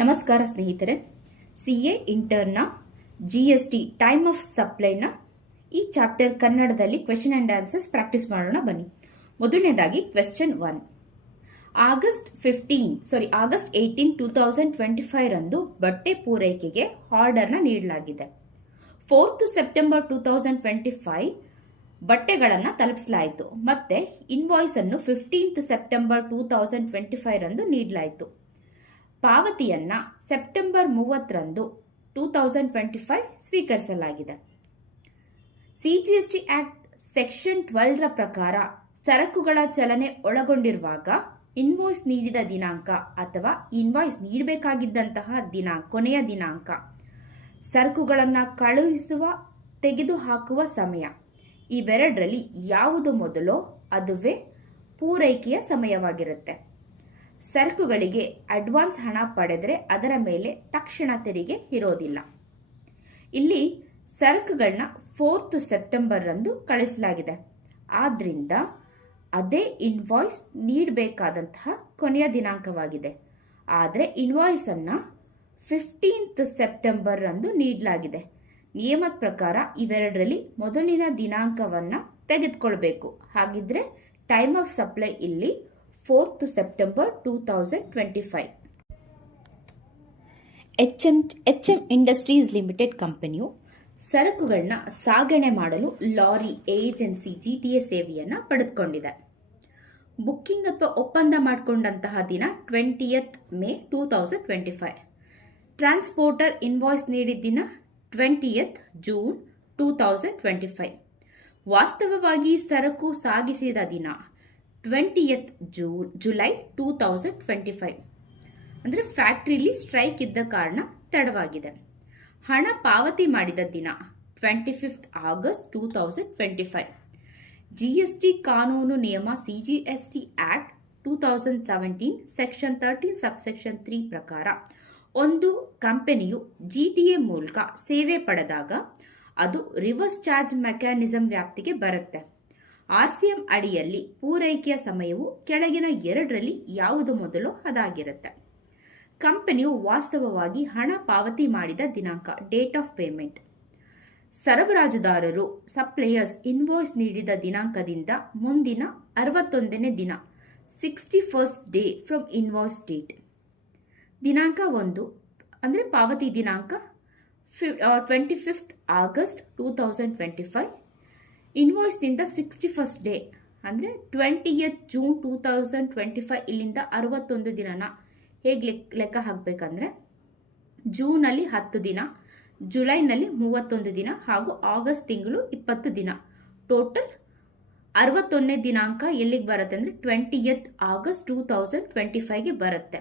ನಮಸ್ಕಾರ ಸ್ನೇಹಿತರೆ. CA ಇಂಟರ್ನ GST time of ಸಪ್ಲೈನ ಈ ಚಾಪ್ಟರ್ ಕನ್ನಡದಲ್ಲಿ ಕ್ವೆಶ್ಚನ್ ಅಂಡ್ ಆನ್ಸರ್ಸ್ ಪ್ರಾಕ್ಟೀಸ್ ಮಾಡೋಣ ಬನ್ನಿ. ಮೊದಲನೇದಾಗಿ ಕ್ವೆಶ್ಚನ್ 1. ಆಗಸ್ಟ್ 18, 2025 ರಂದು ಬಟ್ಟೆ ಪೂರೈಕೆಗೆ ಆರ್ಡರ್ನ ನೀಡಲಾಗಿದೆ. 4th ಸೆಪ್ಟೆಂಬರ್ 2025 ಬಟ್ಟೆಗಳನ್ನು ತಲುಪಿಸಲಾಯಿತು. ಮತ್ತೆ ಇನ್ವಾಯ್ಸ್ ಅನ್ನು 15th ಸೆಪ್ಟೆಂಬರ್ 2025 ರಂದು ನೀಡಲಾಯಿತು. ಪಾವತಿಯನ್ನ ಸೆಪ್ಟೆಂಬರ್ 30 ರಂದು 2025 ಸ್ವೀಕರಿಸಲಾಗಿದೆ. CGST ಆಕ್ಟ್ ಸೆಕ್ಷನ್ 12 ರ ಪ್ರಕಾರ ಸರಕುಗಳ ಚಲನೆ ಒಳಗೊಂಡಿರುವಾಗ ಇನ್ವಾಯ್ಸ್ ನೀಡಿದ ದಿನಾಂಕ ಅಥವಾ ಇನ್ವಾಯ್ಸ್ ನೀಡಬೇಕಾಗಿದ್ದಂತಹ ಕೊನೆಯ ದಿನಾಂಕ, ಸರಕುಗಳನ್ನು ಕಳುಹಿಸುವ ತೆಗೆದುಹಾಕುವ ಸಮಯ, ಇವೆರಡರಲ್ಲಿ ಯಾವುದು ಮೊದಲೋ ಅದುವೇ ಪೂರೈಕೆಯ ಸಮಯವಾಗಿರುತ್ತೆ. ಸರಕುಗಳಿಗೆ ಅಡ್ವಾನ್ಸ್ ಹಣ ಪಡೆದರೆ ಅದರ ಮೇಲೆ ತಕ್ಷಣ ತೆರಿಗೆ ಇರೋದಿಲ್ಲ. ಇಲ್ಲಿ ಸರಕುಗಳನ್ನ 4th ಸೆಪ್ಟೆಂಬರ್ ರಂದು ಕಳಿಸಲಾಗಿದೆ. ಆದ್ರಿಂದ ಅದೇ ಇನ್ವಾಯ್ಸ್ ನೀಡಬೇಕಾದಂತಹ ಕೊನೆಯ ದಿನಾಂಕವಾಗಿದೆ. ಆದರೆ ಇನ್ವಾಯ್ಸ್ ಅನ್ನ 15th ಸೆಪ್ಟೆಂಬರ್ ರಂದು ನೀಡಲಾಗಿದೆ. ನಿಯಮದ ಪ್ರಕಾರ ಇವೆರಡರಲ್ಲಿ ಮೊದಲಿನ ದಿನಾಂಕವನ್ನ ತೆಗೆದುಕೊಳ್ಬೇಕು. ಹಾಗಿದ್ರೆ ಟೈಮ್ ಆಫ್ ಸಪ್ಲೈ ಇಲ್ಲಿ 4th September 2025. HM industries limited ಕಂಪನಿಯು ಸರಕುಗಳನ್ನ ಸಾಗಣೆ ಮಾಡಲು ಲಾರಿ ಏಜೆನ್ಸಿ GTA ಸೇವೆಯನ್ನು ಪಡೆದುಕೊಂಡಿದೆ. ಬುಕ್ಕಿಂಗ್ ಅಥವಾ ಒಪ್ಪಂದ ಮಾಡಿಕೊಂಡಂತಹ ದಿನ 20th ಮೇ 2025. ಟ್ರಾನ್ಸ್ಪೋರ್ಟರ್ ಇನ್ವಾಯ್ಸ್ ನೀಡಿದ ದಿನ 20th ಜೂನ್ 2025. ವಾಸ್ತವವಾಗಿ ಸರಕು ಸಾಗಿಸಿದ ದಿನ 20th ಜುಲೈ 2025. ಅಂದರೆ ಫ್ಯಾಕ್ಟ್ರಿಲಿ ಸ್ಟ್ರೈಕ್ ಇದ್ದ ಕಾರಣ ತಡವಾಗಿದೆ. ಹಣ ಪಾವತಿ ಮಾಡಿದ ದಿನ 25th ಆಗಸ್ಟ್ 2025. GST ಕಾನೂನು ನಿಯಮ CGST ಆಕ್ಟ್ 2017 ಸೆಕ್ಷನ್ 13 ಸಬ್ಸೆಕ್ಷನ್ 3 ಪ್ರಕಾರ ಒಂದು ಕಂಪನಿಯು GTA ಮೂಲಕ ಸೇವೆ ಪಡೆದಾಗ ಅದು ರಿವರ್ಸ್ ಚಾರ್ಜ್ ಮೆಕ್ಯಾನಿಸಂ ವ್ಯಾಪ್ತಿಗೆ ಬರುತ್ತೆ. RCM ಅಡಿಯಲ್ಲಿ ಪೂರೈಕೆಯ ಸಮಯವು ಕೆಳಗಿನ ಎರಡರಲ್ಲಿ ಯಾವುದು ಮೊದಲೋ ಅದಾಗಿರುತ್ತೆ. ಕಂಪನಿಯು ವಾಸ್ತವವಾಗಿ ಹಣ ಪಾವತಿ ಮಾಡಿದ ದಿನಾಂಕ, ಡೇಟ್ ಆಫ್ ಪೇಮೆಂಟ್. ಸರಬರಾಜುದಾರರು ಸಪ್ಲೈಯರ್ಸ್ ಇನ್ವಾಯ್ಸ್ ನೀಡಿದ ದಿನಾಂಕದಿಂದ ಮುಂದಿನ 61ನೇ ದಿನ, 61st day from invoice date. ದಿನಾಂಕ 1 ಅಂದರೆ ಪಾವತಿ ದಿನಾಂಕ 25th ಆಗಸ್ಟ್ 2025. ಇನ್ವಾಯ್ಸ್ನಿಂದ 61st ಡೇ ಅಂದರೆ 20th ಜೂನ್ 2025. ಇಲ್ಲಿಂದ 61 ದಿನನ ಹೇಗೆ ಲೆಕ್ಕ ಹಾಕಬೇಕಂದ್ರೆ ಜೂನಲ್ಲಿ 10 ದಿನ, ಜುಲೈನಲ್ಲಿ 31 ದಿನ ಹಾಗೂ ಆಗಸ್ಟ್ ತಿಂಗಳು 20 ದಿನ. ಟೋಟಲ್ 61ನೇ ದಿನಾಂಕ ಎಲ್ಲಿಗೆ ಬರುತ್ತೆ ಅಂದರೆ 20th ಆಗಸ್ಟ್ 2025ಗೆ ಬರುತ್ತೆ.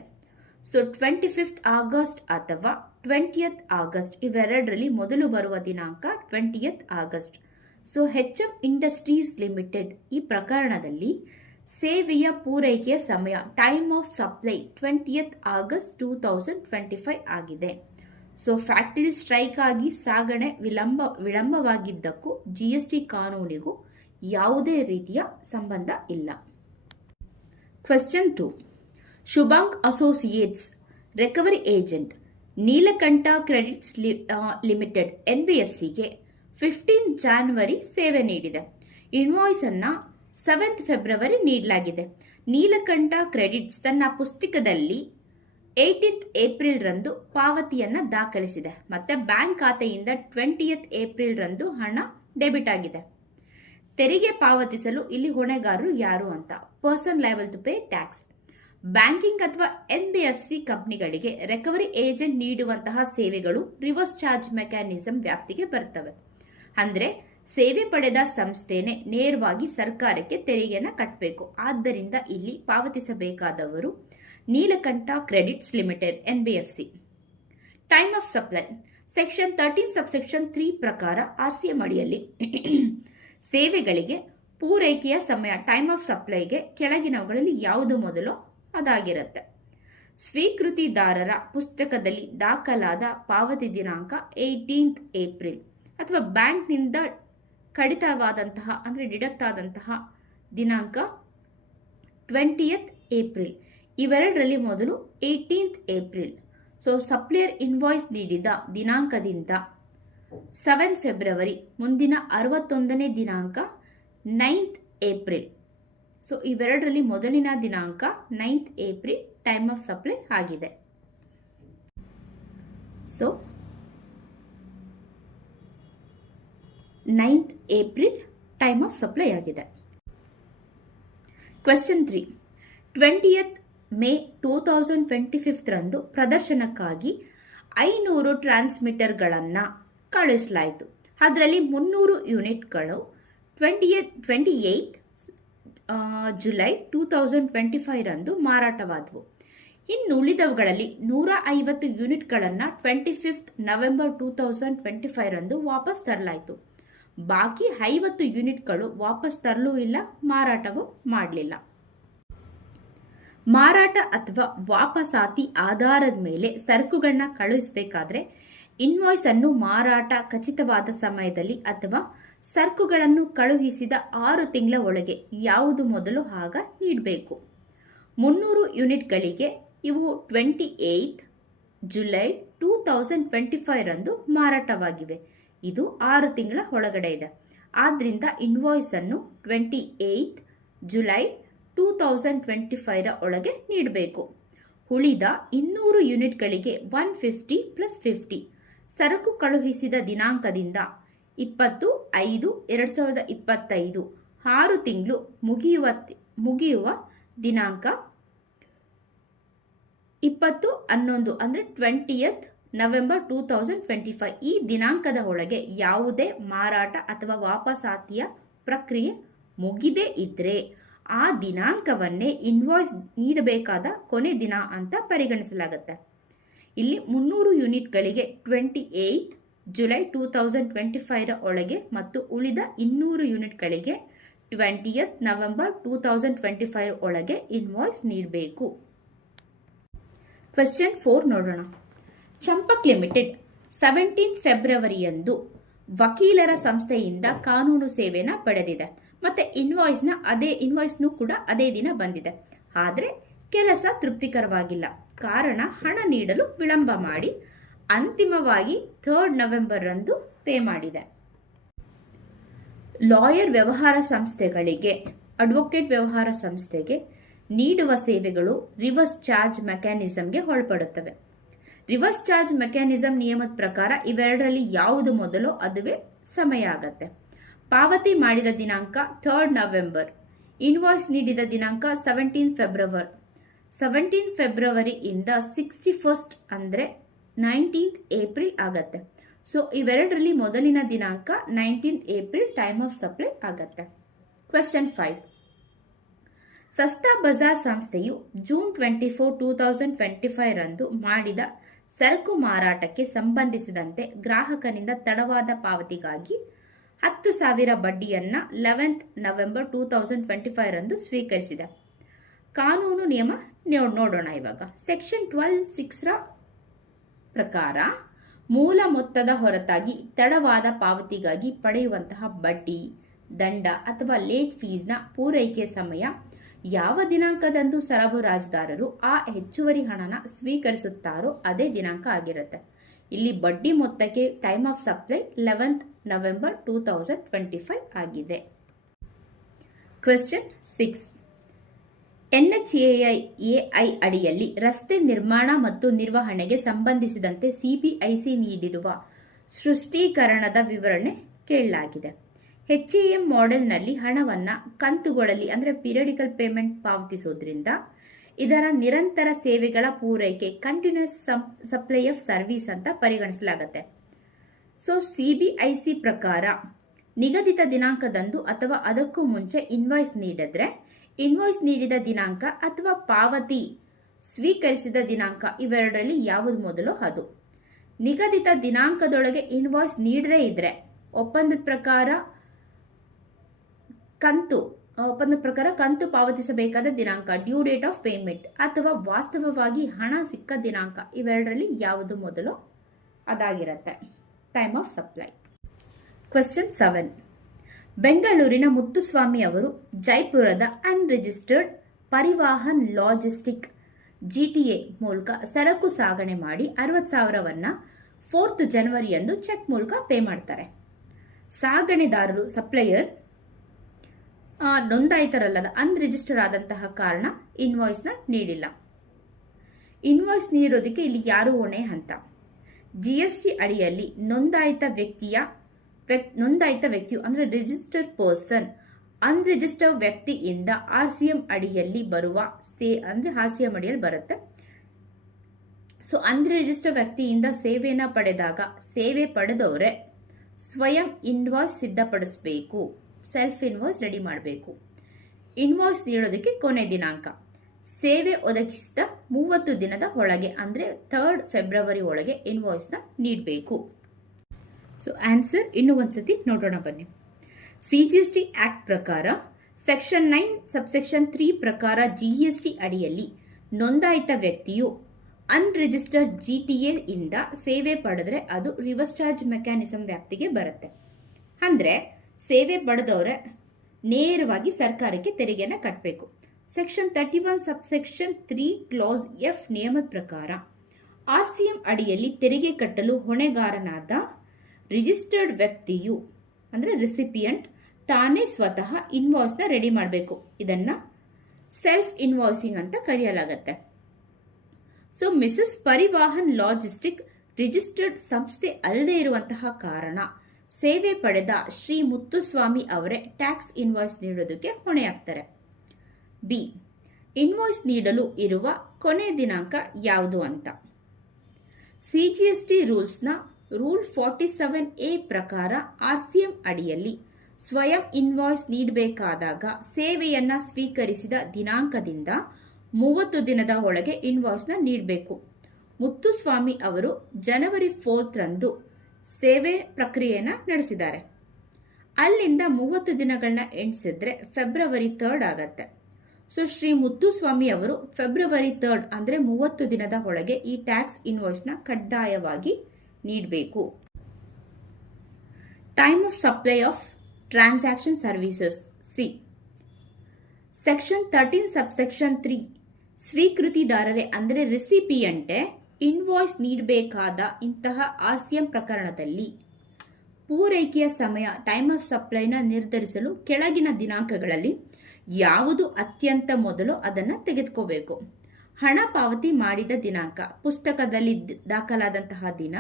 ಸೊ 25th ಆಗಸ್ಟ್ ಅಥವಾ 20th ಆಗಸ್ಟ್ ಇವೆರಡರಲ್ಲಿ ಮೊದಲು ಬರುವ ದಿನಾಂಕ 20th August. So HM industries limited ಈ ಪ್ರಕರಣದಲ್ಲಿ ಸೇವೆಯ ಪೂರೈಕೆಯ ಸಮಯ, time of supply 20th August 2025 ಆಗಿದೆ. ಸೊ ಫ್ಯಾಕ್ಟರಿ ಸ್ಟ್ರೈಕ್ ಆಗಿ ಸಾಗಣೆ ವಿಳಂಬವಾಗಿದ್ದಕ್ಕೂ GST ಕಾನೂನಿಗೂ ಯಾವುದೇ ರೀತಿಯ ಸಂಬಂಧ ಇಲ್ಲ. Question 2. Shubhang associates recovery agent Neelakantha credits limited NBFCಗೆ 15 ಜಾನ್ವರಿ ಸೇವೆ ನೀಡಿದೆ. ಇನ್ವಾಯ್ಸ್ ಅನ್ನ 7th ಫೆಬ್ರವರಿ ನೀಡಲಾಗಿದೆ. ನೀಲಕಂಠ ಕ್ರೆಡಿಟ್ಸ್ ತನ್ನ ಪುಸ್ತಕದಲ್ಲಿ 18th ಏಪ್ರಿಲ್ ರಂದು ಪಾವತಿಯನ್ನ ದಾಖಲಿಸಿದೆ. ಮತ್ತೆ ಬ್ಯಾಂಕ್ ಖಾತೆಯಿಂದ 20th ಏಪ್ರಿಲ್ ರಂದು ಹಣ ಡೆಬಿಟ್ ಆಗಿದೆ. ತೆರಿಗೆ ಪಾವತಿಸಲು ಇಲ್ಲಿ ಹೊಣೆಗಾರರು ಯಾರು ಅಂತ, person liable to pay tax. Banking ಅಥವಾ NBFC ಕಂಪನಿಗಳಿಗೆ ರಿಕವರಿ ಏಜೆಂಟ್ ನೀಡುವಂತಹ ಸೇವೆಗಳು ರಿವರ್ಸ್ ಚಾರ್ಜ್ ಮೆಕ್ಯಾನಿಸಂ ವ್ಯಾಪ್ತಿಗೆ ಬರ್ತವೆ. ಅಂದ್ರೆ ಸೇವೆ ಪಡೆದ ಸಂಸ್ಥೆನೇ ನೇರವಾಗಿ ಸರ್ಕಾರಕ್ಕೆ ತೆರಿಗೆಯನ್ನು ಕಟ್ಟಬೇಕು. ಆದ್ದರಿಂದ ಇಲ್ಲಿ ಪಾವತಿಸಬೇಕಾದವರು Neelakantha credits limited NBFC. Time of supply section 13 subsection 3 ಪ್ರಕಾರ RCM ಅಡಿಯಲ್ಲಿ ಸೇವೆಗಳಿಗೆ ಪೂರೈಕೆಯ ಸಮಯ, ಟೈಮ್ ಆಫ್ ಸಪ್ಲೈಗೆ ಕೆಳಗಿನವುಗಳಲ್ಲಿ ಯಾವುದು ಮೊದಲೋ ಅದಾಗಿರುತ್ತೆ. ಸ್ವೀಕೃತಿದಾರರ ಪುಸ್ತಕದಲ್ಲಿ ದಾಖಲಾದ ಪಾವತಿ ದಿನಾಂಕ 18th ಏಪ್ರಿಲ್ ಅಥವಾ ಬ್ಯಾಂಕ್ನಿಂದ ಕಡಿತವಾದಂತಹ ಅಂದರೆ ಡಿಡಕ್ಟ್ ಆದಂತಹ ದಿನಾಂಕ 20th ಏಪ್ರಿಲ್. ಇವೆರಡರಲ್ಲಿ ಮೊದಲು 18th April. So supplier invoice ನೀಡಿದ ದಿನಾಂಕದಿಂದ 7 ಫೆಬ್ರವರಿ, ಮುಂದಿನ 61ನೇ ದಿನಾಂಕ 9th ಏಪ್ರಿಲ್. ಸೊ ಇವೆರಡರಲ್ಲಿ ಮೊದಲಿನ ದಿನಾಂಕ 9th April time of supply ಆಗಿದೆ. So 9th April time of supply ಆಗಿದೆ. ಕ್ವೆಶ್ಚನ್ 3. 20th ಮೇ 2025 ರಂದು ಪ್ರದರ್ಶನಕ್ಕಾಗಿ 500 ಟ್ರಾನ್ಸ್ಮಿಟರ್ಗಳನ್ನು ಕಳುಹಿಸಲಾಯಿತು. ಅದರಲ್ಲಿ 300 ಯೂನಿಟ್ಗಳು 28th ಜುಲೈ 2025 ರಂದು ಮಾರಾಟವಾದವು. ಇನ್ನು ಉಳಿದವುಗಳಲ್ಲಿ 150 ಯೂನಿಟ್ಗಳನ್ನು 25th ನವೆಂಬರ್ 2025 ರಂದು ವಾಪಸ್ ತರಲಾಯಿತು. ಬಾಕಿ 50 ಯೂನಿಟ್ಗಳು ವಾಪಸ್ ತರಲೂ ಇಲ್ಲ, ಮಾರಾಟವೂ ಮಾಡಲಿಲ್ಲ. ಮಾರಾಟ ಅಥವಾ ವಾಪಸಾತಿ ಆಧಾರದ ಮೇಲೆ ಸರಕುಗಳನ್ನ ಕಳುಹಿಸಬೇಕಾದ್ರೆ ಇನ್ವಾಯ್ಸ್ ಅನ್ನು ಮಾರಾಟ ಖಚಿತವಾದ ಸಮಯದಲ್ಲಿ ಅಥವಾ ಸರಕುಗಳನ್ನು ಕಳುಹಿಸಿದ 6 ತಿಂಗಳ ಒಳಗೆ ಯಾವುದು ಮೊದಲು ಆಗ ನೀಡಬೇಕು. 300 ಯೂನಿಟ್ಗಳಿಗೆ ಇವು 28th ಜುಲೈ 2025 ರಂದು ಮಾರಾಟವಾಗಿವೆ. ಇದು 6 ತಿಂಗಳ ಒಳಗಡೆ ಇದೆ. ಆದ್ರಿಂದ ಇನ್ವಾಯ್ಸ್ ಅನ್ನು 28th ಜುಲೈ 2025 ಒಳಗೆ ನೀಡಬೇಕು. ಉಳಿದ 200 ಯೂನಿಟ್ಗಳಿಗೆ 150+50 ಸರಕು ಕಳುಹಿಸಿದ ದಿನಾಂಕದಿಂದ 20/5/2025 6 ತಿಂಗಳು ಮುಗಿಯುವ ದಿನಾಂಕ 20/11 ಅಂದರೆ 20th ನವೆಂಬರ್ 2025 ಈ ದಿನಾಂಕದ ಒಳಗೆ ಯಾವುದೇ ಮಾರಾಟ ಅಥವಾ ವಾಪಸಾತಿಯ ಪ್ರಕ್ರಿಯೆ ಮುಗಿದೇ ಇದ್ರೆ ಆ ದಿನಾಂಕವನ್ನೇ ಇನ್ವಾಯ್ಸ್ ನೀಡಬೇಕಾದ ಕೊನೆ ದಿನ ಅಂತ ಪರಿಗಣಿಸಲಾಗುತ್ತೆ. ಇಲ್ಲಿ 300 ಯೂನಿಟ್ಗಳಿಗೆ 28th ಜುಲೈ 2025 ಒಳಗೆ ಮತ್ತು ಉಳಿದ 200 ಯೂನಿಟ್ಗಳಿಗೆ 20th ನವೆಂಬರ್ 2025 ಒಳಗೆ ಇನ್ವಾಯ್ಸ್ ನೀಡಬೇಕು. ಕ್ವೆಶ್ಚನ್ 4 ನೋಡೋಣ. ಚಂಪಕ್ ಲಿಮಿಟೆಡ್ 17 ಫೆಬ್ರವರಿಯಂದು ವಕೀಲರ ಸಂಸ್ಥೆಯಿಂದ ಕಾನೂನು ಸೇವೆನ ಪಡೆದಿದೆ. ಮತ್ತೆ ಇನ್ವಾಯ್ಸ್ನು ಕೂಡ ಅದೇ ದಿನ ಬಂದಿದೆ. ಆದರೆ ಕೆಲಸ ತೃಪ್ತಿಕರವಾಗಿಲ್ಲ. ಕಾರಣ ಹಣ ನೀಡಲು ವಿಳಂಬ ಮಾಡಿ ಅಂತಿಮವಾಗಿ 3rd ನವೆಂಬರ್ ರಂದು ಪೇ ಮಾಡಿದೆ. ಲಾಯರ್ ವ್ಯವಹಾರ ಸಂಸ್ಥೆಗಳಿಗೆ, ಅಡ್ವೊಕೇಟ್ ವ್ಯವಹಾರ ಸಂಸ್ಥೆಗೆ ನೀಡುವ ಸೇವೆಗಳು ರಿವರ್ಸ್ ಚಾರ್ಜ್ ಮೆಕ್ಯಾನಿಸಮ್ಗೆ ಒಳಪಡುತ್ತವೆ. ರಿವರ್ಸ್ ಚಾರ್ಜ್ ಮೆಕ್ಯಾನಿಸಮ್ ನಿಯಮದ ಪ್ರಕಾರ ಇವೆರಡರಲ್ಲಿ ಯಾವುದು ಮೊದಲೋ ಅದುವೇ ಸಮಯ ಆಗತ್ತೆ. ಪಾವತಿ ಮಾಡಿದ ದಿನಾಂಕ 3rd ನವೆಂಬರ್, ಇನ್ವಾಯ್ಸ್ ನೀಡಿದ ದಿನಾಂಕ 17 ಫೆಬ್ರವರಿಯಿಂದ 61st ಅಂದರೆ 19th ಏಪ್ರಿಲ್ ಆಗತ್ತೆ. ಸೊ ಇವೆರಡರಲ್ಲಿ ಮೊದಲಿನ ದಿನಾಂಕ 19th April time of supply ಆಗತ್ತೆ. ಕ್ವೆಶ್ಚನ್ 5. ಸಸ್ತಾ ಬಜಾರ್ ಸಂಸ್ಥೆಯು ಜೂನ್ 24, 2025 ರಂದು ಮಾಡಿದ ಸರಕು ಮಾರಾಟಕ್ಕೆ ಸಂಬಂಧಿಸಿದಂತೆ ಗ್ರಾಹಕನಿಂದ ತಡವಾದ ಪಾವತಿಗಾಗಿ 10,000 ಬಡ್ಡಿಯನ್ನ 11th ನವೆಂಬರ್ 2025 ರಂದು ಸ್ವೀಕರಿಸಿದೆ. ಕಾನೂನು ನಿಯಮ ನೋಡೋಣ ಇವಾಗ. ಸೆಕ್ಷನ್ 12(6) ಪ್ರಕಾರ ಮೂಲ ಮೊತ್ತದ ಹೊರತಾಗಿ ತಡವಾದ ಪಾವತಿಗಾಗಿ ಪಡೆಯುವಂತಹ ಬಡ್ಡಿ, ದಂಡ ಅಥವಾ ಲೇಟ್ ಫೀಸ್ನ ಪೂರೈಕೆ ಸಮಯ ಯಾವ ದಿನಾಂಕದಂದು ಸರಬರಾಜುದಾರರು ಆ ಹೆಚ್ಚುವರಿ ಹಣನ ಸ್ವೀಕರಿಸುತ್ತಾರೋ ಅದೇ ದಿನಾಂಕ ಆಗಿರುತ್ತೆ. ಇಲ್ಲಿ ಬಡ್ಡಿ ಮೊತ್ತಕ್ಕೆ time of supply 11th November 2025 ಆಗಿದೆ. ಕ್ವೆಶ್ಚನ್ 6. NHAI ಅಡಿಯಲ್ಲಿ ರಸ್ತೆ ನಿರ್ಮಾಣ ಮತ್ತು ನಿರ್ವಹಣೆಗೆ ಸಂಬಂಧಿಸಿದಂತೆ ಸಿಬಿಐಸಿ ನೀಡಿರುವ ಸ್ಪಷ್ಟೀಕರಣದ ವಿವರಣೆ ಕೇಳಲಾಗಿದೆ. HAM ಮಾಡೆಲ್ನಲ್ಲಿ ಹಣವನ್ನು ಕಂತುಗಳಲ್ಲಿ ಅಂದರೆ ಪೀರಿಯಡಿಕಲ್ ಪೇಮೆಂಟ್ ಪಾವತಿಸೋದ್ರಿಂದ ಇದರ ನಿರಂತರ ಸೇವೆಗಳ ಪೂರೈಕೆ ಕಂಟಿನ್ಯೂಸ್ ಸಪ್ಲೈ ಆಫ್ ಸರ್ವಿಸ್ ಅಂತ ಪರಿಗಣಿಸಲಾಗುತ್ತೆ. ಸೊ ಸಿಬಿಐಸಿ ಪ್ರಕಾರ ನಿಗದಿತ ದಿನಾಂಕದಂದು ಅಥವಾ ಅದಕ್ಕೂ ಮುಂಚೆ ಇನ್ವಾಯ್ಸ್ ನೀಡಿದ್ರೆ ಇನ್ವಾಯ್ಸ್ ನೀಡಿದ ದಿನಾಂಕ ಅಥವಾ ಪಾವತಿ ಸ್ವೀಕರಿಸಿದ ದಿನಾಂಕ ಇವೆರಡರಲ್ಲಿ ಯಾವುದು ಮೊದಲು ಅದು. ನಿಗದಿತ ದಿನಾಂಕದೊಳಗೆ ಇನ್ವಾಯ್ಸ್ ನೀಡದೇ ಇದ್ರೆ ಒಪ್ಪಂದದ ಪ್ರಕಾರ ಕಂತು ಪಾವತಿಸಬೇಕಾದ ದಿನಾಂಕ ಡ್ಯೂ ಡೇಟ್ ಆಫ್ ಪೇಮೆಂಟ್ ಅಥವಾ ವಾಸ್ತವವಾಗಿ ಹಣ ಸಿಕ್ಕ ದಿನಾಂಕ ಇವೆರಡರಲ್ಲಿ ಯಾವುದು ಮೊದಲು ಅದಾಗಿರುತ್ತೆ ಟೈಮ್ ಆಫ್ ಸಪ್ಲೈ. ಕ್ವೆಶ್ಚನ್ 7. ಬೆಂಗಳೂರಿನ ಮುತ್ತುಸ್ವಾಮಿ ಅವರು ಜೈಪುರದ ಅನ್ರಿಜಿಸ್ಟರ್ಡ್ ಪರಿವಾಹನ್ ಲಾಜಿಸ್ಟಿಕ್ GTA ಮೂಲಕ ಸರಕು ಸಾಗಣೆ ಮಾಡಿ 60,000 4th ಜನವರಿಯಂದು ಚೆಕ್ ಮೂಲಕ ಪೇ ಮಾಡ್ತಾರೆ. ಸಾಗಣೆದಾರರು ಸಪ್ಲೈಯರ್ ನೋಂದಾಯಿತರಲ್ಲದ ಅನ್ರಿಜಿಸ್ಟರ್ ಆದಂತಹ ಕಾರಣ ಇನ್ವಾಯ್ಸ್ನ ನೀಡಿಲ್ಲ. ಇನ್ವಾಯ್ಸ್ ನೀಡೋದಕ್ಕೆ ಇಲ್ಲಿ ಯಾರು ಹೊಣೆ ಅಂತ. GST ಅಡಿಯಲ್ಲಿ ನೋಂದಾಯಿತ ವ್ಯಕ್ತಿಯು ಅಂದರೆ ರಿಜಿಸ್ಟರ್ಡ್ ಪರ್ಸನ್ ಅನ್ರಿಜಿಸ್ಟರ್ಡ್ ವ್ಯಕ್ತಿಯಿಂದ RCM ಅಡಿಯಲ್ಲಿ ಬರುವ ಅಂದರೆ RCM ಅಡಿಯಲ್ಲಿ ಬರುತ್ತೆ. ಸೊ ಅನ್ರಿಜಿಸ್ಟರ್ಡ್ ವ್ಯಕ್ತಿಯಿಂದ ಸೇವೆಯನ್ನು ಪಡೆದಾಗ ಸೇವೆ ಪಡೆದವರೇ ಸ್ವಯಂ ಇನ್ವಾಯ್ಸ್ ಸಿದ್ಧಪಡಿಸಬೇಕು, ಸೆಲ್ಫ್ ಇನ್ವಾಯ್ಸ್ ರೆಡಿ ಮಾಡಬೇಕು. ಇನ್ವಾಯ್ಸ್ ನೀಡೋದಕ್ಕೆ ಕೊನೆ ದಿನಾಂಕ ಸೇವೆ ಒದಗಿಸಿದ 30 ದಿನದ ಒಳಗೆ ಅಂದರೆ 3rd ಫೆಬ್ರವರಿ ಒಳಗೆ ಇನ್ವಾಯ್ಸ್ನ ನೀಡಬೇಕು. ಸೊ ಆನ್ಸರ್ ಇನ್ನೂ ಒಂದ್ಸತಿ ನೋಡೋಣ ಬನ್ನಿ. CGST ಆಕ್ಟ್ ಪ್ರಕಾರ ಸೆಕ್ಷನ್ 9 ಸಬ್ಸೆಕ್ಷನ್ 3 ಪ್ರಕಾರ GST ಅಡಿಯಲ್ಲಿ ನೋಂದಾಯಿತ ವ್ಯಕ್ತಿಯು ಅನ್ರಿಜಿಸ್ಟರ್ಡ್ GTA ಇಂದ ಸೇವೆ ಪಡೆದ್ರೆ ಅದು ರಿವರ್ಸ್ ಚಾರ್ಜ್ ಮೆಕ್ಯಾನಿಸಮ್ ವ್ಯಾಪ್ತಿಗೆ ಬರುತ್ತೆ. ಅಂದ್ರೆ ಸೇವೆ ಪಡೆದವರೇ ನೇರವಾಗಿ ಸರ್ಕಾರಕ್ಕೆ ತೆರಿಗೆನ ಕಟ್ಟಬೇಕು. ಸೆಕ್ಷನ್ 31 ಸಬ್ಸೆಕ್ಷನ್ 3 ಕ್ಲಾಸ್ F ನಿಯಮದ ಪ್ರಕಾರ RCM ಅಡಿಯಲ್ಲಿ ತೆರಿಗೆ ಕಟ್ಟಲು ಹೊಣೆಗಾರನಾದ ರಿಜಿಸ್ಟರ್ಡ್ ವ್ಯಕ್ತಿಯು ಅಂದರೆ ರಿಸಿಪಿಯಂಟ್ ತಾನೇ ಸ್ವತಃ ಇನ್ವಾಯ್ಸ್ನ ರೆಡಿ ಮಾಡಬೇಕು. ಇದನ್ನ ಸೆಲ್ಫ್ ಇನ್ವಾಯ್ಸಿಂಗ್ ಅಂತ ಕರೆಯಲಾಗುತ್ತೆ. So Mrs Parivahan logistic registered ಸಂಸ್ಥೆ ಅಲ್ಲದೆ ಇರುವಂತಹ ಕಾರಣ ಸೇವೆ ಪಡೆದ ಶ್ರೀ ಮುತ್ತುಸ್ವಾಮಿ ಅವರೇ ಟ್ಯಾಕ್ಸ್ ಇನ್ವಾಯ್ಸ್ ನೀಡೋದಕ್ಕೆ ಹೊಣೆಯಾಗ್ತಾರೆ. ಬಿ. ಇನ್ವಾಯ್ಸ್ ನೀಡಲು ಇರುವ ಕೊನೆ ದಿನಾಂಕ ಯಾವುದು ಅಂತ. CGST ರೂಲ್ಸ್ನ ರೂಲ್ 47A ಪ್ರಕಾರ RCM ಅಡಿಯಲ್ಲಿ ಸ್ವಯಂ ಇನ್ವಾಯ್ಸ್ ನೀಡಬೇಕಾದಾಗ ಸೇವೆಯನ್ನ ಸ್ವೀಕರಿಸಿದ ದಿನಾಂಕದಿಂದ 30 ದಿನದ ಒಳಗೆ ಇನ್ವಾಯ್ಸ್ನ ನೀಡಬೇಕು. ಮುತ್ತುಸ್ವಾಮಿ ಅವರು ಜನವರಿ 4th ರಂದು ಸೇವೆ ಪ್ರಕ್ರಿಯೆಯನ್ನು ನಡೆಸಿದ್ದಾರೆ. ಅಲ್ಲಿಂದ 30 ದಿನಗಳನ್ನ ಎಣಿಸಿದ್ರೆ ಫೆಬ್ರವರಿ 3rd ಆಗತ್ತೆ. ಸೊ ಶ್ರೀ ಮುತ್ತುಸ್ವಾಮಿ ಅವರು ಫೆಬ್ರವರಿ 3rd ಅಂದರೆ 30 ದಿನದ ಒಳಗೆ ಈ ಟ್ಯಾಕ್ಸ್ ಇನ್ವಾಯ್ಸ್ನ ಕಡ್ಡಾಯವಾಗಿ ನೀಡಬೇಕು. Time of supply of transaction services C. Section 13 subsection 3 ಸ್ವೀಕೃತಿದಾರರೇ ಅಂದರೆ ರಿಸಿಪಿಯಂಟೆ ಇನ್ವಾಯ್ಸ್ ನೀಡಬೇಕಾದ ಇಂತಹ RCM ಪ್ರಕರಣದಲ್ಲಿ ಪೂರೈಕೆಯ ಸಮಯ ಟೈಮ್ ಆಫ್ ಸಪ್ಲೈನ ನಿರ್ಧರಿಸಲು ಕೆಳಗಿನ ದಿನಾಂಕಗಳಲ್ಲಿ ಯಾವುದು ಅತ್ಯಂತ ಮೊದಲು ಅದನ್ನು ತೆಗೆದುಕೋಬೇಕು. ಹಣ ಪಾವತಿ ಮಾಡಿದ ದಿನಾಂಕ, ಪುಸ್ತಕದಲ್ಲಿ ದಾಖಲಾದಂತಹ ದಿನ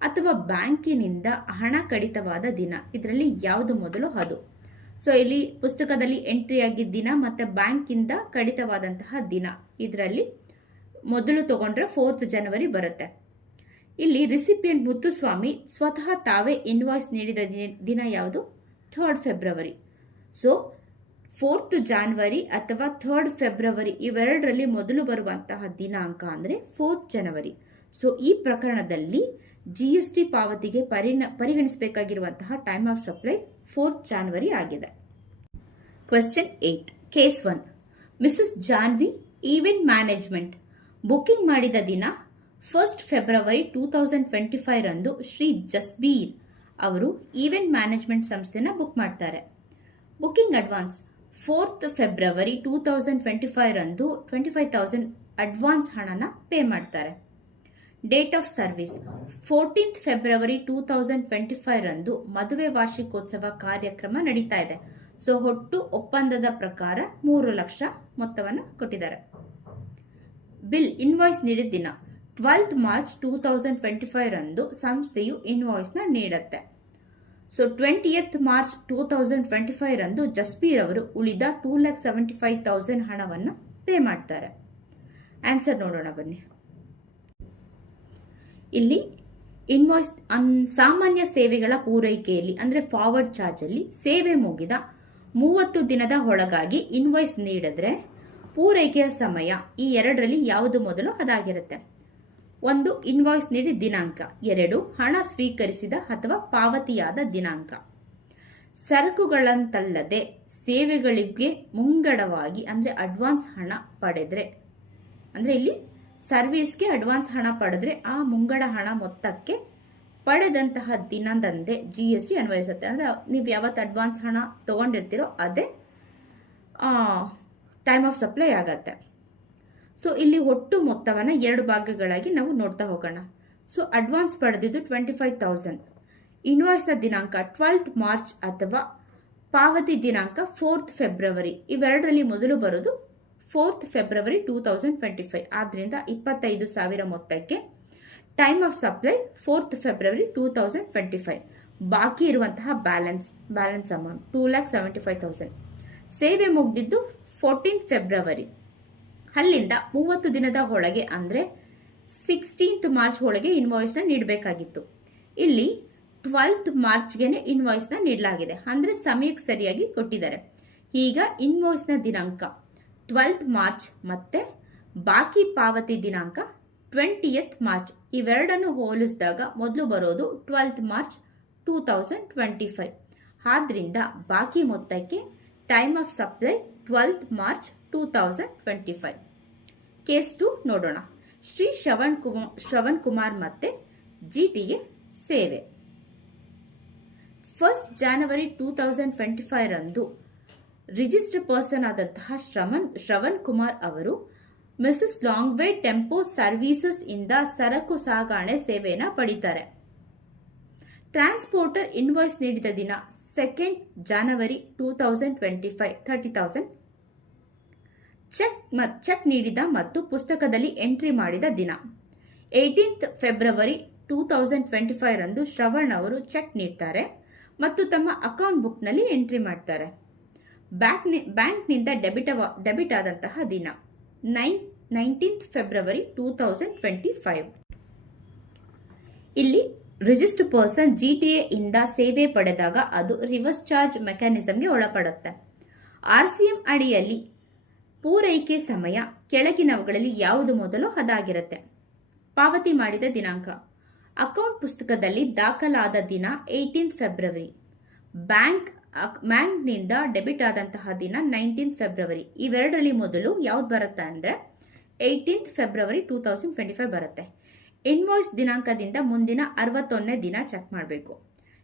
ಅಥವಾ ಬ್ಯಾಂಕಿನಿಂದ ಹಣ ಕಡಿತವಾದ ದಿನ, ಇದರಲ್ಲಿ ಯಾವುದು ಮೊದಲು ಅದು. ಸೊ ಇಲ್ಲಿ ಪುಸ್ತಕದಲ್ಲಿ ಎಂಟ್ರಿ ಆಗಿದ್ದ ದಿನ ಮತ್ತು ಬ್ಯಾಂಕಿಂದ ಕಡಿತವಾದಂತಹ ದಿನ, ಇದರಲ್ಲಿ ಮೊದಲು ತಗೊಂಡ್ರೆ 4th ಜನವರಿ ಬರುತ್ತೆ. ಇಲ್ಲಿ ರಿಸಿಪಿಯಂಟ್ ಮುತ್ತುಸ್ವಾಮಿ ಸ್ವತಃ ತಾವೇ ಇನ್ವಾಯ್ಸ್ ನೀಡಿದ ದಿನ ಯಾವುದು? 3rd February. So 4th January ಅಥವಾ 3rd ಫೆಬ್ರವರಿ ಇವೆರಡರಲ್ಲಿ ಮೊದಲು ಬರುವಂತಹ ದಿನಾಂಕ ಅಂದರೆ 4th ಜನವರಿ. ಸೊ ಈ ಪ್ರಕರಣದಲ್ಲಿ GST ಪಾವತಿಗೆ ಪರಿಗಣಿಸಬೇಕಾಗಿರುವಂತಹ time of supply 4th January ಆಗಿದೆ. Question 8 case 1. Mrs Janvi event management booking ಮಾಡಿದ ದಿನ 1st ಫೆಬ್ರವರಿ 2025 ರಂದು ಶ್ರೀ ಜಸ್ಬೀರ್ ಅವರು ಈವೆಂಟ್ ಮ್ಯಾನೇಜ್ಮೆಂಟ್ ಸಂಸ್ಥೆನ ಬುಕ್ ಮಾಡ್ತಾರೆ. ಬುಕಿಂಗ್ ಅಡ್ವಾನ್ಸ್ 4th ಫೆಬ್ರವರಿ 2025 ರಂದು 25,000 ಅಡ್ವಾನ್ಸ್ ಹಣನ ಪೇ ಮಾಡ್ತಾರೆ. Date of service 14th February 2025 ರಂದು ಮದುವೆ ವಾರ್ಷಿಕೋತ್ಸವ ಕಾರ್ಯಕ್ರಮ ನಡೀತಾ ಇದೆ. ಸೊ ಒಟ್ಟು ಒಪ್ಪಂದದ ಪ್ರಕಾರ 3 ಲಕ್ಷ ಮೊತ್ತವನ್ನು ಕೊಟ್ಟಿದ್ದಾರೆ. ಬಿಲ್ ಇನ್ವಾಯ್ಸ್ ನೀಡಿದ ದಿನ 12th ಮಾರ್ಚ್ 2025 ರಂದು ಸಂಸ್ಥೆಯು ಇನ್ವಾಯ್ಸ್ನ ನೀಡುತ್ತೆ. ಸೊ 20th ಮಾರ್ಚ್ 2025 ರಂದು ಜಸ್ಬೀರ್ ಅವರು ಉಳಿದ 2,75,000 ಹಣವನ್ನು ಪೇ ಮಾಡ್ತಾರೆ. ಆನ್ಸರ್ ನೋಡೋಣ ಬನ್ನಿ. ಇಲ್ಲಿ ಇನ್ವಾಯ್ಸ್ ಸಾಮಾನ್ಯ ಸೇವೆಗಳ ಪೂರೈಕೆಯಲ್ಲಿ ಅಂದರೆ ಫಾರ್ವರ್ಡ್ ಚಾರ್ಜಲ್ಲಿ ಸೇವೆ ಮುಗಿದ 30 ದಿನದ ಒಳಗಾಗಿ ಇನ್ವಾಯ್ಸ್ ನೀಡಿದ್ರೆ ಪೂರೈಕೆಯ ಸಮಯ ಈ ಎರಡರಲ್ಲಿ ಯಾವುದು ಮೊದಲು ಅದಾಗಿರುತ್ತೆ. 1 ಇನ್ವಾಯ್ಸ್ ನೀಡಿದ ದಿನಾಂಕ, 2 ಹಣ ಸ್ವೀಕರಿಸಿದ ಅಥವಾ ಪಾವತಿಯಾದ ದಿನಾಂಕ. ಸರಕುಗಳಂತಲ್ಲದೆ ಸೇವೆಗಳಿಗೆ ಮುಂಗಡವಾಗಿ ಅಂದರೆ ಅಡ್ವಾನ್ಸ್ ಹಣ ಪಡೆದ್ರೆ, ಅಂದರೆ ಇಲ್ಲಿ ಸರ್ವಿಸ್ಗೆ ಅಡ್ವಾನ್ಸ್ ಹಣ ಪಡೆದ್ರೆ ಆ ಮುಂಗಡ ಹಣ ಮೊತ್ತಕ್ಕೆ ಪಡೆದಂತಹ ದಿನದಂದೇ GST ಅನ್ವಯಿಸುತ್ತೆ. ಅಂದರೆ ನೀವು ಯಾವತ್ತು ಅಡ್ವಾನ್ಸ್ ಹಣ ತಗೊಂಡಿರ್ತೀರೋ ಅದೇ ಟೈಮ್ ಆಫ್ ಸಪ್ಲೈ ಆಗತ್ತೆ. ಸೊ ಇಲ್ಲಿ ಒಟ್ಟು ಮೊತ್ತವನ್ನು 2 ಭಾಗಗಳಾಗಿ ನಾವು ನೋಡ್ತಾ ಹೋಗೋಣ. ಸೊ ಅಡ್ವಾನ್ಸ್ ಪಡೆದಿದ್ದು 25,000. ಇನ್ವಾಯ್ಸ್ನ ದಿನಾಂಕ 12th ಮಾರ್ಚ್ ಅಥವಾ ಪಾವತಿ ದಿನಾಂಕ 4th ಫೆಬ್ರವರಿ. ಇವೆರಡರಲ್ಲಿ ಮೊದಲು ಬರೋದು 4th ಫೆಬ್ರವರಿ 2025. ಆದ್ದರಿಂದ 25,000 ಮೊತ್ತಕ್ಕೆ time of supply 4th February 2025. ಬಾಕಿ ಇರುವಂತಹ ಬ್ಯಾಲೆನ್ಸ್ ಅಮೌಂಟ್ 2,75,000. ಸೇವೆ ಮುಗಿದಿದ್ದು 14th ಫೆಬ್ರವರಿ. ಅಲ್ಲಿಂದ 30 ದಿನದ ಒಳಗೆ ಅಂದರೆ 16th ಮಾರ್ಚ್ ಒಳಗೆ ಇನ್ವಾಯ್ಸ್ನ ನೀಡಬೇಕಾಗಿತ್ತು. ಇಲ್ಲಿ 12th ಮಾರ್ಚ್ಗೆನೆ ಇನ್ವಾಯ್ಸ್ನ ನೀಡಲಾಗಿದೆ, ಅಂದರೆ ಸಮಯಕ್ಕೆ ಸರಿಯಾಗಿ ಕೊಟ್ಟಿದ್ದಾರೆ. ಈಗ ಇನ್ವಾಯ್ಸ್ನ ದಿನಾಂಕ 12th ಮಾರ್ಚ್ ಮತ್ತೆ ಬಾಕಿ ಪಾವತಿ ದಿನಾಂಕ 20th ಮಾರ್ಚ್. ಇವೆರಡನ್ನು ಹೋಲಿಸಿದಾಗ ಮೊದಲು ಬರೋದು 12th ಮಾರ್ಚ್ 2025. ಆದ್ರಿಂದ ಬಾಕಿ ಮೊತ್ತಕ್ಕೆ time of supply 12th March 2025. Case 2 ನೋಡೋಣ. ಶ್ರೀ ಶ್ರವಣ್ ಕುಮಾರ್ ಮತ್ತೆ ಜಿಟಿಗೆ ಸೇವೆ. 1st ಜನವರಿ 2025 ರಂದು ರಿಜಿಸ್ಟರ್ ಪರ್ಸನ್ ಆದಂತಹ ಶ್ರವಣ್ ಕುಮಾರ್ ಅವರು ಮಿಸಸ್ ಲಾಂಗ್ವೇ ಟೆಂಪೋ ಸರ್ವಿಸಸ್ ಇಂದ ಸರಕು ಸಾಗಣೆ ಸೇವೆಯನ್ನು ಪಡಿತಾರೆ. ಟ್ರಾನ್ಸ್ಪೋರ್ಟರ್ ಇನ್ವಾಯ್ಸ್ ನೀಡಿದ ದಿನ 2nd ಜನವರಿ 2025 30,000. ಚೆಕ್ ನೀಡಿದ ಮತ್ತು ಪುಸ್ತಕದಲ್ಲಿ ಎಂಟ್ರಿ ಮಾಡಿದ ದಿನ 18th ಫೆಬ್ರವರಿ 2025 ರಂದು ಶ್ರವಣ್ ಅವರು ಚೆಕ್ ನೀಡ್ತಾರೆ ಮತ್ತು ತಮ್ಮ ಅಕೌಂಟ್ ಬುಕ್ನಲ್ಲಿ ಎಂಟ್ರಿ ಮಾಡ್ತಾರೆ. ಬ್ಯಾಂಕ್ನಿಂದ ಡೆಬಿಟ್ ಆದಂತಹ ದಿನ 19th ಫೆಬ್ರವರಿ 2025. ಇಲ್ಲಿ ರಿಜಿಸ್ಟರ್ ಪರ್ಸನ್ ಜಿಟಿಎ ಇಂದ ಸೇವೆ ಪಡೆದಾಗ ಅದು ರಿವರ್ಸ್ ಚಾರ್ಜ್ ಮೆಕ್ಯಾನಿಸಮ್ಗೆ ಒಳಪಡುತ್ತೆ. RCM ಅಡಿಯಲ್ಲಿ ಪೂರೈಕೆ ಸಮಯ ಕೆಳಗಿನವುಗಳಲ್ಲಿ ಯಾವುದು ಮೊದಲು ಅದಾಗಿರುತ್ತೆ. ಪಾವತಿ ಮಾಡಿದ ದಿನಾಂಕ ಅಕೌಂಟ್ ಪುಸ್ತಕದಲ್ಲಿ ದಾಖಲಾದ ದಿನ 18th ಫೆಬ್ರವರಿ. ಬ್ಯಾಂಕ್ನಿಂದ ಡೆಬಿಟ್ ಆದಂತಹ ದಿನ 19th ಫೆಬ್ರವರಿ. ಇವೆರಡರಲ್ಲಿ ಮೊದಲು ಯಾವ್ದು ಬರುತ್ತೆ ಅಂದರೆ 18th ಫೆಬ್ರವರಿ 2025 ಬರುತ್ತೆ. ಇನ್ವಾಯ್ಸ್ ದಿನಾಂಕದಿಂದ ಮುಂದಿನ 61ನೇ ದಿನ ಚೆಕ್ ಮಾಡಬೇಕು.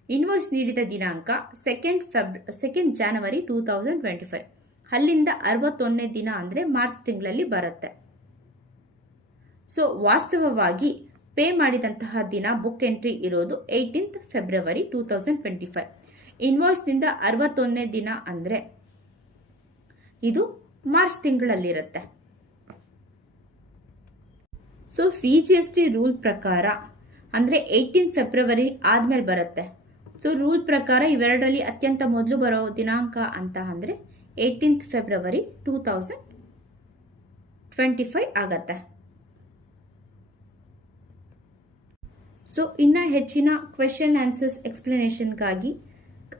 ಇನ್ವಾಯ್ಸ್ ನೀಡಿದ ದಿನಾಂಕ 2nd ಜನವರಿ 2025. ಅಲ್ಲಿಂದ 61ನೇ ದಿನ ಅಂದರೆ ಮಾರ್ಚ್ ತಿಂಗಳಲ್ಲಿ ಬರುತ್ತೆ. ಸೊ ವಾಸ್ತವವಾಗಿ ಪೇ ಮಾಡಿದಂತಹ ದಿನ ಬುಕ್ ಎಂಟ್ರಿ ಇರೋದು 18th ಫೆಬ್ರವರಿ 2025. ಇನ್ವಾಯ್ಸ್ನಿಂದ 61ನೇ ದಿನ ಅಂದರೆ ಇದು ಮಾರ್ಚ್ ತಿಂಗಳಲ್ಲಿರುತ್ತೆ. ಸೊ CGST ರೂಲ್ ಪ್ರಕಾರ ಅಂದರೆ 18th ಫೆಬ್ರವರಿ ಆದ್ಮೇಲೆ ಬರುತ್ತೆ. ಸೊ ರೂಲ್ ಪ್ರಕಾರ ಇವೆರಡರಲ್ಲಿ ಅತ್ಯಂತ ಮೊದಲು ಬರೋ ದಿನಾಂಕ ಅಂತ ಅಂದರೆ 18th ಫೆಬ್ರವರಿ 2025 ಆಗತ್ತೆ. ಸೊ ಇನ್ನು ಹೆಚ್ಚಿನ ಕ್ವೆಶನ್ ಆನ್ಸರ್ಸ್ ಎಕ್ಸ್ಪ್ಲನೇಷನ್ಗಾಗಿ,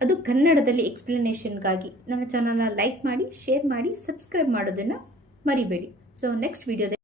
ಅದು ಕನ್ನಡದಲ್ಲಿ ಎಕ್ಸ್ಪ್ಲನೇಷನ್ಗಾಗಿ ನಮ್ಮ ಚಾನಲ್ನ ಲೈಕ್ ಮಾಡಿ, ಶೇರ್ ಮಾಡಿ, ಸಬ್ಸ್ಕ್ರೈಬ್ ಮಾಡೋದನ್ನು ಮರಿಬೇಡಿ. ಸೊ ನೆಕ್ಸ್ಟ್ ವಿಡಿಯೋದಲ್ಲಿ